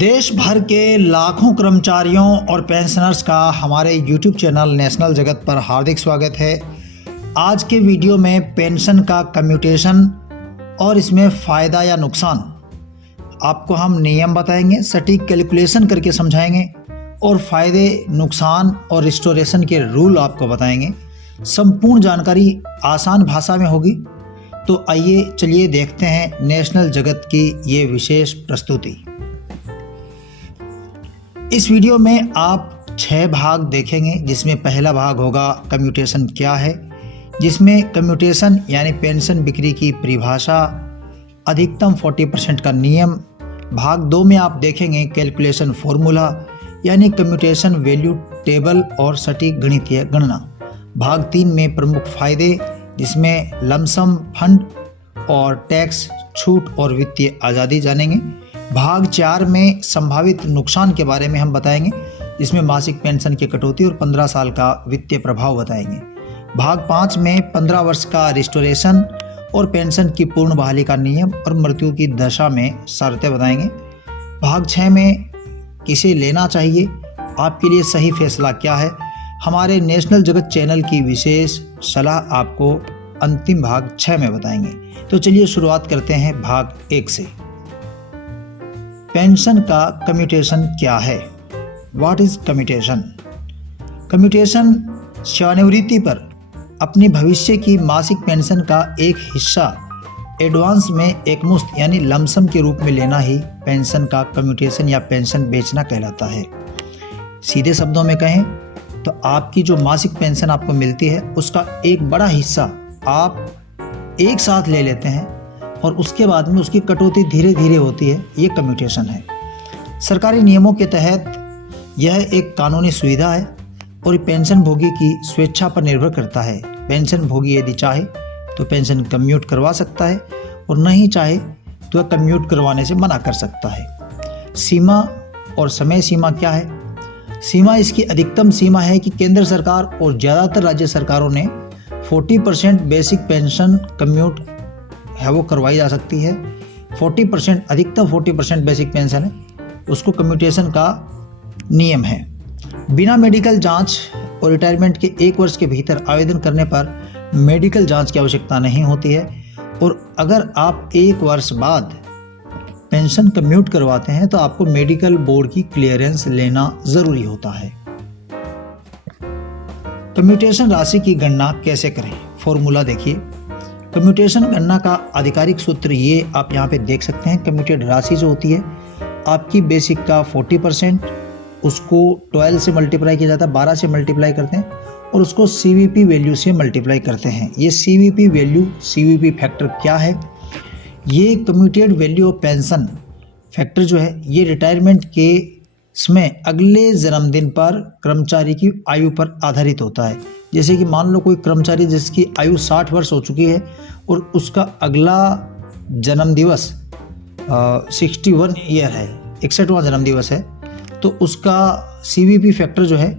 देश भर के लाखों कर्मचारियों और पेंशनर्स का हमारे YouTube चैनल नेशनल जगत पर हार्दिक स्वागत है। आज के वीडियो में पेंशन का कम्यूटेशन और इसमें फ़ायदा या नुकसान आपको हम नियम बताएंगे, सटीक कैलकुलेशन करके समझाएंगे और फ़ायदे, नुकसान और रिस्टोरेशन के रूल आपको बताएंगे। संपूर्ण जानकारी आसान भाषा में होगी। तो आइए चलिए देखते हैं नेशनल जगत की ये विशेष प्रस्तुति। इस वीडियो में आप 6 भाग देखेंगे, जिसमें पहला भाग होगा कम्यूटेशन क्या है, जिसमें कम्यूटेशन यानी पेंशन बिक्री की परिभाषा, अधिकतम 40% का नियम। भाग 2 में आप देखेंगे कैलकुलेशन फॉर्मूला यानी कम्यूटेशन वैल्यू टेबल और सटीक गणितीय गणना। भाग 3 में प्रमुख फायदे, जिसमें लमसम फंड और टैक्स छूट और वित्तीय आज़ादी जानेंगे। भाग 4 में संभावित नुकसान के बारे में हम बताएंगे, जिसमें मासिक पेंशन की कटौती और 15 साल का वित्तीय प्रभाव बताएंगे। भाग 5 में 15 वर्ष का रिस्टोरेशन और पेंशन की पूर्ण बहाली का नियम और मृत्यु की दशा में शर्तें बताएंगे। भाग 6 में किसे लेना चाहिए, आपके लिए सही फैसला क्या है, हमारे नेशनल जगत चैनल की विशेष सलाह आपको अंतिम भाग 6 में बताएंगे। तो चलिए शुरुआत करते हैं भाग 1 से। पेंशन का कम्यूटेशन क्या है? What is commutation? कम्यूटेशन सेवानिवृत्ति पर अपनी भविष्य की मासिक पेंशन का एक हिस्सा एडवांस में एकमुश्त यानी लमसम के रूप में लेना ही पेंशन का कम्यूटेशन या पेंशन बेचना कहलाता है। सीधे शब्दों में कहें तो आपकी जो मासिक पेंशन आपको मिलती है, उसका एक बड़ा हिस्सा आप एक साथ ले लेते हैं और उसके बाद में उसकी कटौती धीरे धीरे होती है। ये कम्यूटेशन है। सरकारी नियमों के तहत यह एक कानूनी सुविधा है और पेंशन भोगी की स्वेच्छा पर निर्भर करता है। पेंशन भोगी यदि चाहे तो पेंशन कम्यूट करवा सकता है और नहीं चाहे तो वह कम्यूट करवाने से मना कर सकता है। सीमा और समय सीमा क्या है? सीमा इसकी अधिकतम सीमा है कि केंद्र सरकार और ज़्यादातर राज्य सरकारों ने 40% बेसिक पेंशन कम्यूट है वो करवाई जा सकती है। 40% अधिकतम 40% बेसिक पेंशन है, उसको कम्यूटेशन का नियम है। बिना मेडिकल जांच और रिटायरमेंट के 1 वर्ष के भीतर आवेदन करने पर मेडिकल जांच की आवश्यकता नहीं होती है और अगर आप 1 वर्ष बाद पेंशन कम्यूट करवाते हैं तो आपको मेडिकल बोर्ड की क्लियरेंस लेना ज़रूरी होता है। कम्यूटेशन राशि की गणना कैसे करें? फॉर्मूला देखिए। कम्यूटेशन गणना का आधिकारिक सूत्र ये आप यहाँ पे देख सकते हैं। कम्यूटेड राशि जो होती है आपकी बेसिक का 40%, उसको 12 से मल्टीप्लाई किया जाता है, 12 से मल्टीप्लाई करते हैं और उसको CVP वैल्यू से मल्टीप्लाई करते हैं। ये CVP वैल्यू, CVP फैक्टर क्या है? ये commuted value of pension factor जो है ये रिटायरमेंट के समय अगले जन्मदिन पर कर्मचारी की आयु पर आधारित होता है। जैसे कि मान लो कोई कर्मचारी जिसकी आयु 60 वर्ष हो चुकी है और उसका अगला जन्मदिवस 61 ईयर है, 61वां जन्मदिवस है, तो उसका CVP फैक्टर जो है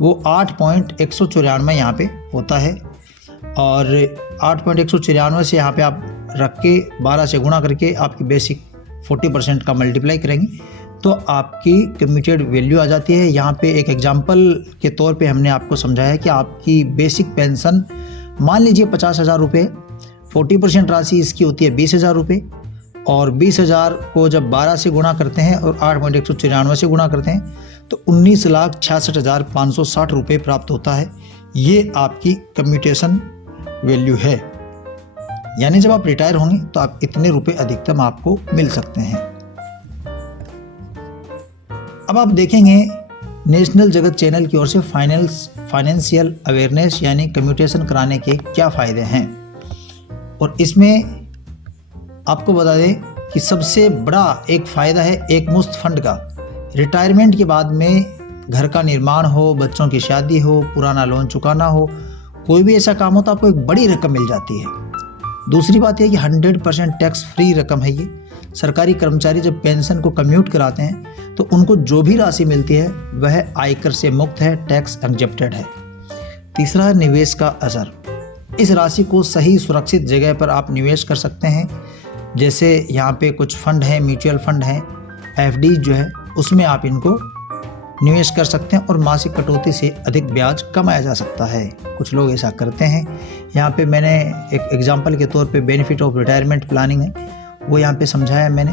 वो 8.194 यहाँ पे होता है और 8.194 से यहाँ पे आप रख के 12 से गुणा करके आपकी बेसिक 40% का मल्टीप्लाई करेंगे तो आपकी कम्यूटेड वैल्यू आ जाती है। यहाँ पे एक एग्जांपल के तौर पे हमने आपको समझाया कि आपकी बेसिक पेंशन मान लीजिए 50,000 रुपये, 40% राशि इसकी होती है 20,000 रुपये और 20,000 को जब 12 से गुणा करते हैं और 8.194 से गुणा करते हैं तो 19,66,560 रुपये प्राप्त होता है। ये आपकी कम्यूटेशन वैल्यू है। यानी जब आप रिटायर होंगे तो आप इतने रुपये अधिकतम आपको मिल सकते हैं। अब आप देखेंगे नेशनल जगत चैनल की ओर से फाइनेंशियल अवेयरनेस यानी कम्यूटेशन कराने के क्या फ़ायदे हैं, और इसमें आपको बता दें कि सबसे बड़ा एक फ़ायदा है एक मुश्त फंड का। रिटायरमेंट के बाद में घर का निर्माण हो, बच्चों की शादी हो, पुराना लोन चुकाना हो, कोई भी ऐसा काम हो तो आपको एक बड़ी रकम मिल जाती है। दूसरी बात यह कि 100% टैक्स फ्री रकम है ये। सरकारी कर्मचारी जब पेंशन को कम्यूट कराते हैं तो उनको जो भी राशि मिलती है वह आयकर से मुक्त है, टैक्स एक्सेप्टेड है। तीसरा है निवेश का असर। इस राशि को सही सुरक्षित जगह पर आप निवेश कर सकते हैं। जैसे यहाँ पे कुछ फंड हैं, म्यूचुअल फंड हैं, एफडी जो है उसमें आप इनको निवेश कर सकते हैं और मासिक कटौती से अधिक ब्याज कमाया जा सकता है। कुछ लोग ऐसा करते हैं। यहाँ पे मैंने एक एग्जांपल के तौर पे बेनिफिट ऑफ रिटायरमेंट प्लानिंग है वो यहाँ पे समझाया मैंने।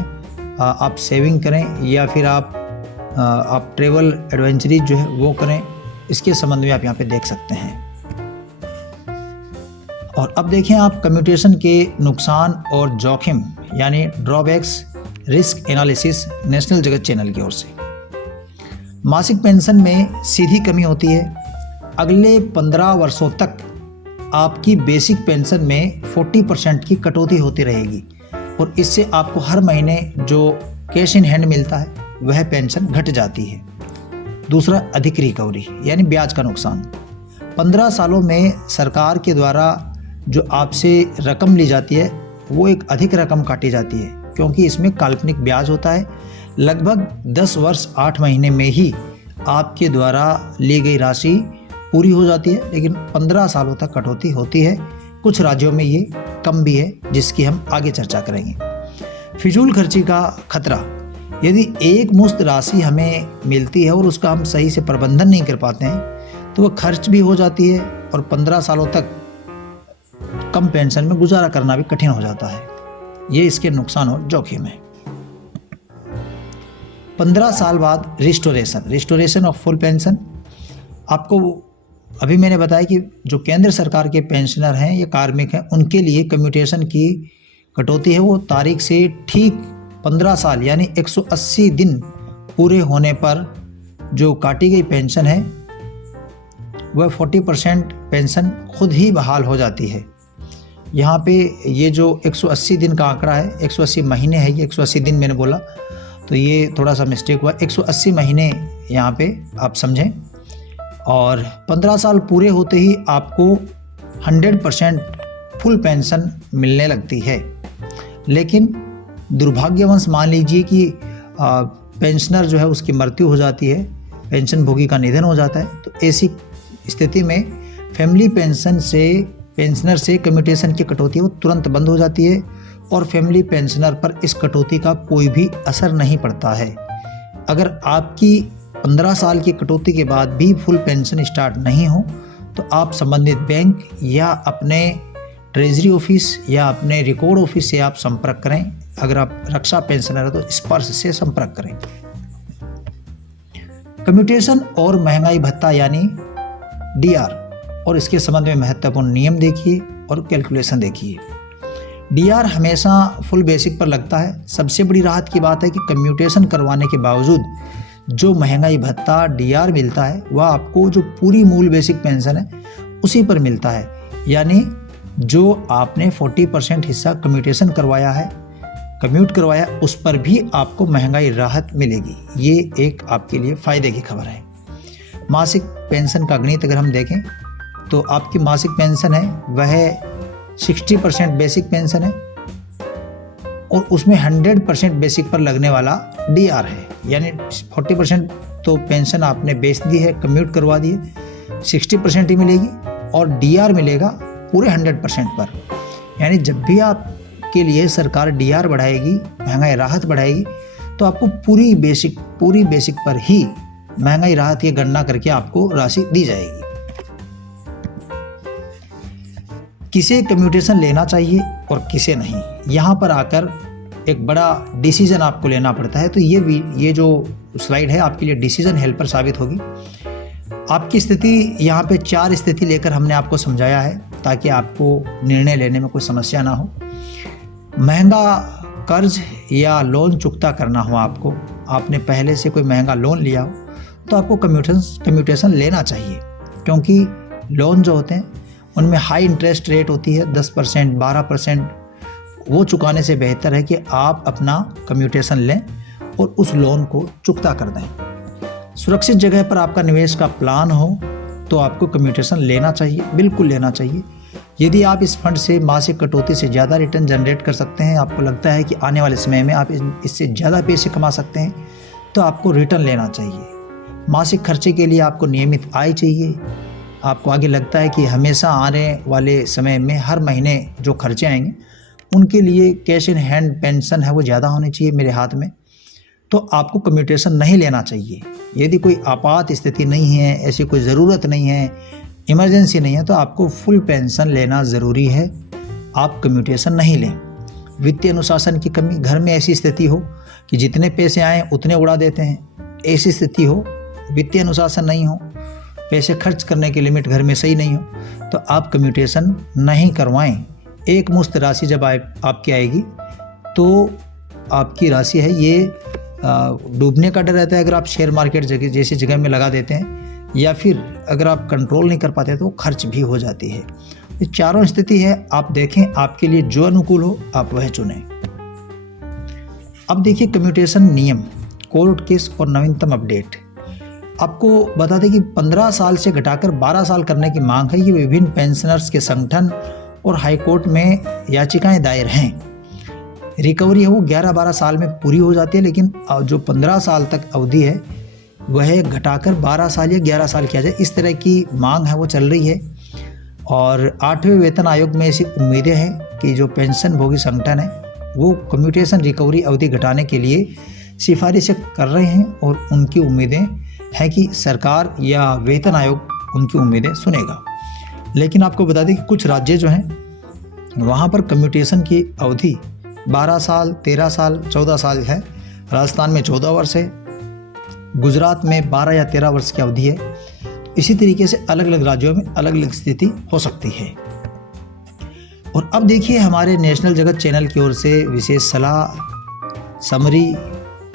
आप सेविंग करें या फिर आप ट्रेवल एडवेंचरीज जो है वो करें, इसके संबंध में आप यहाँ पे देख सकते हैं। और अब देखें आप कम्यूटेशन के नुकसान और जोखिम यानी ड्रॉबैक्स रिस्क एनालिसिस नेशनल जगत चैनल की ओर से। मासिक पेंशन में सीधी कमी होती है। अगले 15 वर्षों तक आपकी बेसिक पेंशन में 40% की कटौती होती रहेगी और इससे आपको हर महीने जो कैश इन हैंड मिलता है वह पेंशन घट जाती है। दूसरा, अधिक रिकवरी यानी ब्याज का नुकसान। 15 सालों में सरकार के द्वारा जो आपसे रकम ली जाती है वो एक अधिक रकम काटी जाती है क्योंकि इसमें काल्पनिक ब्याज होता है। लगभग 10 वर्ष 8 महीने में ही आपके द्वारा ली गई राशि पूरी हो जाती है, लेकिन 15 सालों तक कटौती होती है। कुछ राज्यों में ये कम भी है, जिसकी हम आगे चर्चा करेंगे। फिजूल खर्ची का खतरा। यदि एक मुश्त राशि हमें मिलती है और उसका हम सही से प्रबंधन नहीं कर पाते हैं तो वह खर्च भी हो जाती है और 15 सालों तक कम पेंशन में गुजारा करना भी कठिन हो जाता है। ये इसके नुकसान और जोखिम है। 15 साल बाद रिस्टोरेशन ऑफ फुल पेंशन। आपको अभी मैंने बताया कि जो केंद्र सरकार के पेंशनर हैं या कार्मिक हैं उनके लिए कम्यूटेशन की कटौती है वो तारीख से ठीक 15 साल यानी 180 दिन पूरे होने पर जो काटी गई पेंशन है वह 40% पेंशन खुद ही बहाल हो जाती है। यहाँ पे ये जो 180 दिन का आंकड़ा है, 180 महीने है, ये 180 दिन मैंने बोला तो ये थोड़ा सा मिस्टेक हुआ। 180 महीने यहाँ पे आप समझें और 15 साल पूरे होते ही आपको 100% फुल पेंशन मिलने लगती है। लेकिन दुर्भाग्यवश मान लीजिए कि पेंशनर जो है उसकी मृत्यु हो जाती है, पेंशन भोगी का निधन हो जाता है, तो ऐसी स्थिति में फैमिली पेंशनर से कम्यूटेशन की कटौती वो तुरंत बंद हो जाती है और फैमिली पेंशनर पर इस कटौती का कोई भी असर नहीं पड़ता है। अगर आपकी 15 साल की कटौती के बाद भी फुल पेंशन स्टार्ट नहीं हो तो आप संबंधित बैंक या अपने ट्रेजरी ऑफिस या अपने रिकॉर्ड ऑफिस से आप संपर्क करें। अगर आप रक्षा पेंशनर है तो स्पर्श से संपर्क करें। कम्यूटेशन और महंगाई भत्ता यानी डीआर और इसके संबंध में महत्वपूर्ण नियम देखिए और कैलकुलेशन देखिए। डीआर हमेशा फुल बेसिक पर लगता है। सबसे बड़ी राहत की बात है कि कम्यूटेशन करवाने के बावजूद जो महंगाई भत्ता डीआर मिलता है वह आपको जो पूरी मूल बेसिक पेंशन है उसी पर मिलता है। यानी जो आपने 40% हिस्सा कम्यूटेशन कम्यूट करवाया उस पर भी आपको महंगाई राहत मिलेगी। ये एक आपके लिए फ़ायदे की खबर है। मासिक पेंशन का गणित अगर हम देखें तो आपकी मासिक पेंशन है वह 60% बेसिक पेंशन है और उसमें 100% बेसिक पर लगने वाला डीआर है। यानी 40% तो पेंशन आपने बेच दी है, कम्यूट करवा दी है, 60% ही मिलेगी और डीआर मिलेगा पूरे 100% पर। यानी जब भी आपके लिए सरकार डीआर बढ़ाएगी, महंगाई राहत बढ़ाएगी, तो आपको पूरी बेसिक पर ही महंगाई राहत की गणना करके आपको राशि दी जाएगी। किसे कम्यूटेशन लेना चाहिए और किसे नहीं, यहाँ पर आकर एक बड़ा डिसीजन आपको लेना पड़ता है। तो ये जो स्लाइड है आपके लिए डिसीजन हेल्पर साबित होगी। आपकी स्थिति यहाँ पे 4 स्थिति लेकर हमने आपको समझाया है ताकि आपको निर्णय लेने में कोई समस्या ना हो। महंगा कर्ज या लोन चुकता करना हो, आपने पहले से कोई महंगा लोन लिया हो तो आपको कम्यूटेशन लेना चाहिए, क्योंकि लोन जो होते हैं उनमें हाई इंटरेस्ट रेट होती है 10%, 12%। वो चुकाने से बेहतर है कि आप अपना कम्यूटेशन लें और उस लोन को चुकता कर दें। सुरक्षित जगह पर आपका निवेश का प्लान हो तो आपको कम्यूटेशन लेना चाहिए, बिल्कुल लेना चाहिए। यदि आप इस फंड से मासिक कटौती से ज़्यादा रिटर्न जनरेट कर सकते हैं, आपको लगता है कि आने वाले समय में आप इससे ज़्यादा पैसे कमा सकते हैं, तो आपको रिटर्न लेना चाहिए। मासिक खर्चे के लिए आपको नियमित आय चाहिए। आपको आगे लगता है कि हमेशा आने वाले समय में हर महीने जो खर्चे आएंगे उनके लिए कैश इन हैंड पेंशन है वो ज़्यादा होनी चाहिए मेरे हाथ में। तो आपको कम्यूटेशन नहीं लेना चाहिए। यदि कोई आपात स्थिति नहीं है, ऐसी कोई ज़रूरत नहीं है, इमरजेंसी नहीं है, तो आपको फुल पेंशन लेना ज़रूरी है। आप कम्यूटेशन नहीं लें। वित्तीय अनुशासन की कमी, घर में ऐसी स्थिति हो कि जितने पैसे आए उतने उड़ा देते हैं, ऐसी स्थिति हो, वित्तीय अनुशासन नहीं हो, पैसे खर्च करने की लिमिट घर में सही नहीं हो, तो आप कम्यूटेशन नहीं करवाएं। एक मुश्त राशि जब आपकी आएगी तो आपकी राशि है ये डूबने का डर रहता है अगर आप शेयर मार्केट जैसी जगह में लगा देते हैं, या फिर अगर आप कंट्रोल नहीं कर पाते तो खर्च भी हो जाती है। ये चारों स्थिति है, आप देखें आपके लिए जो अनुकूल हो आप वह चुनें। अब देखिए कम्यूटेशन नियम, कोर्ट केस और नवीनतम अपडेट। आपको बता दें कि 15 साल से घटाकर 12 साल करने की मांग है। ये विभिन्न पेंशनर्स के संगठन और हाईकोर्ट में याचिकाएं दायर हैं। रिकवरी है वो 11-12 साल में पूरी हो जाती है, लेकिन जो 15 साल तक अवधि है वह घटाकर 12 साल या 11 साल किया जाए, इस तरह की मांग है वो चल रही है। और 8वें वेतन आयोग में ऐसी उम्मीदें हैं कि जो पेंशन भोगी संगठन है वो कम्यूटेशन रिकवरी अवधि घटाने के लिए सिफारिशें कर रहे हैं, और उनकी उम्मीदें हैं कि सरकार या वेतन आयोग उनकी उम्मीदें सुनेगा। लेकिन आपको बता दें कि कुछ राज्य जो हैं वहाँ पर कम्यूटेशन की अवधि 12 साल, 13 साल, 14 साल है। राजस्थान में 14 वर्ष है, गुजरात में 12 या 13 वर्ष की अवधि है। इसी तरीके से अलग अलग राज्यों में अलग अलग स्थिति हो सकती है। और अब देखिए हमारे नेशनल जगत चैनल की ओर से विशेष सलाह, समरी,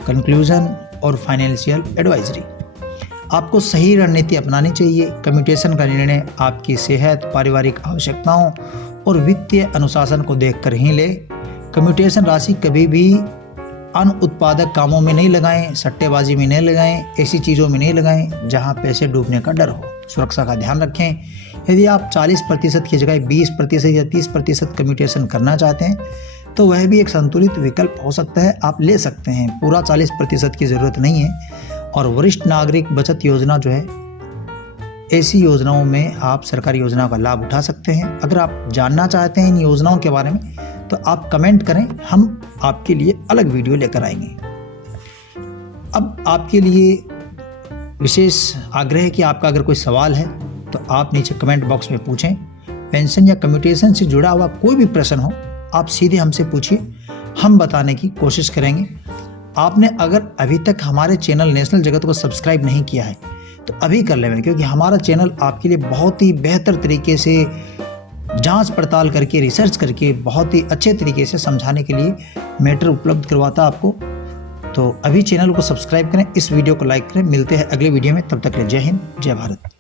कंक्लूजन और फाइनेंशियल एडवाइजरी। आपको सही रणनीति अपनानी चाहिए। कम्यूटेशन का निर्णय आपकी सेहत, पारिवारिक आवश्यकताओं और वित्तीय अनुशासन को देखकर ही ले। कम्यूटेशन राशि कभी भी अनुत्पादक कामों में नहीं लगाएं, सट्टेबाजी में नहीं लगाएं, ऐसी चीज़ों में नहीं लगाएं जहां पैसे डूबने का डर हो। सुरक्षा का ध्यान रखें। यदि आप 40% की जगह 20% या 30% कम्यूटेशन करना चाहते हैं तो वह भी एक संतुलित विकल्प हो सकता है, आप ले सकते हैं। पूरा 40% की ज़रूरत नहीं है। और वरिष्ठ नागरिक बचत योजना जो है, ऐसी योजनाओं में आप सरकारी योजनाओं का लाभ उठा सकते हैं। अगर आप जानना चाहते हैं इन योजनाओं के बारे में तो आप कमेंट करें, हम आपके लिए अलग वीडियो लेकर आएंगे। अब आपके लिए विशेष आग्रह है कि आपका अगर कोई सवाल है तो आप नीचे कमेंट बॉक्स में पूछें। पेंशन या कम्यूटेशन से जुड़ा हुआ कोई भी प्रश्न हो आप सीधे हमसे पूछिए, हम बताने की कोशिश करेंगे। आपने अगर अभी तक हमारे चैनल नेशनल जगत को सब्सक्राइब नहीं किया है तो अभी कर लें, क्योंकि हमारा चैनल आपके लिए बहुत ही बेहतर तरीके से जांच पड़ताल करके, रिसर्च करके बहुत ही अच्छे तरीके से समझाने के लिए मैटर उपलब्ध करवाता आपको। तो अभी चैनल को सब्सक्राइब करें, इस वीडियो को लाइक करें। मिलते हैं अगले वीडियो में, तब तक के लिए जय हिंद, जय भारत।